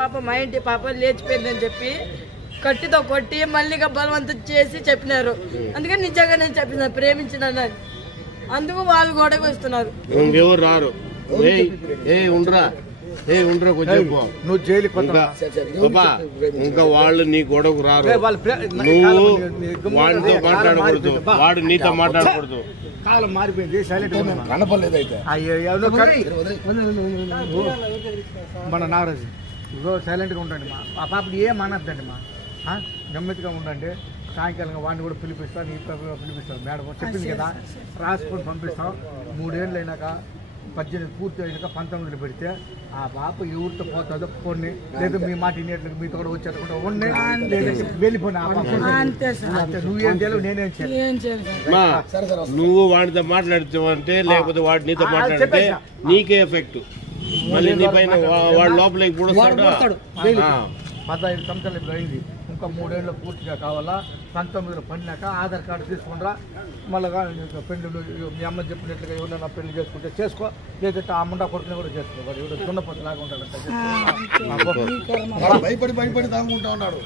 పాప మా ఇంటి పాప లేచిపోయిందని చెప్పి కట్టితో కొట్టి మళ్ళీ బలవంతం చేసి చెప్పినారు. అందుకని నిజంగా నేను చెప్పిన ప్రేమించిన అందుకు వాళ్ళు గొడవ వస్తున్నారు. ఇంకెవరు రారు. ఉండరా కొంచెం నువ్వు జైలు ఇంకా వాళ్ళు నీ గొడవకు రారు. నువ్వు వాడితో మాట్లాడకూడదు, వాడు నీతో మాట్లాడకూడదు. కాలం మారిపోయింది. సైలెంట్ కనపడలేదు అయితే మన నాగరాజు సైలెంట్గా ఉండండి మా. ఆ పాపకి ఏం అనద్దండి మా, నెమ్మదిగా ఉండండి. సాయంకాలంగా వాడిని కూడా పిలిపిస్తాను, ఈ పిలిపిస్తాను. మేడం చెప్పింది కదా, రాసుకొని పంపిస్తాం. 3 ఏళ్ళు అయినాక 18 పూర్తి అయినాక 19 పెడితే ఆ పాప ఎవరితో పోతుందో పోనీ, లేదా మీ మాట ఇన్నేట్లకు మీతో కూడా వచ్చేటకుండా ఉండే వెళ్ళిపోయినా నువ్వేం చేయలేవు, నేనేం చేయలేదు. నువ్వు వాడితో మాట్లాడుతావంటే లేకపోతే వాడు నీతో మాట్లాడితే నీకే ఎఫెక్ట్. మళ్ళీ నీ పైన వాడు లోపలికి కూడా 15 సంవత్సరాలు ఇప్పుడు అయింది. ఇంకా 3 ఏళ్ళు పూర్తిగా కావాలా. 19లో పడినాక ఆధార్ కార్డు తీసుకుంటా. మళ్ళీ పెళ్లి మీ అమ్మ చెప్పినట్లుగా ఎవరైనా పెళ్లి చేసుకుంటే చేసుకో, లేదంటే ఆ ముండా కొడుకుని కూడా చేసుకో. వాడు ఎవరు చున్నపతి లాగా ఉంటాడంట. భయపడి తాగుకుంటా ఉన్నాడు.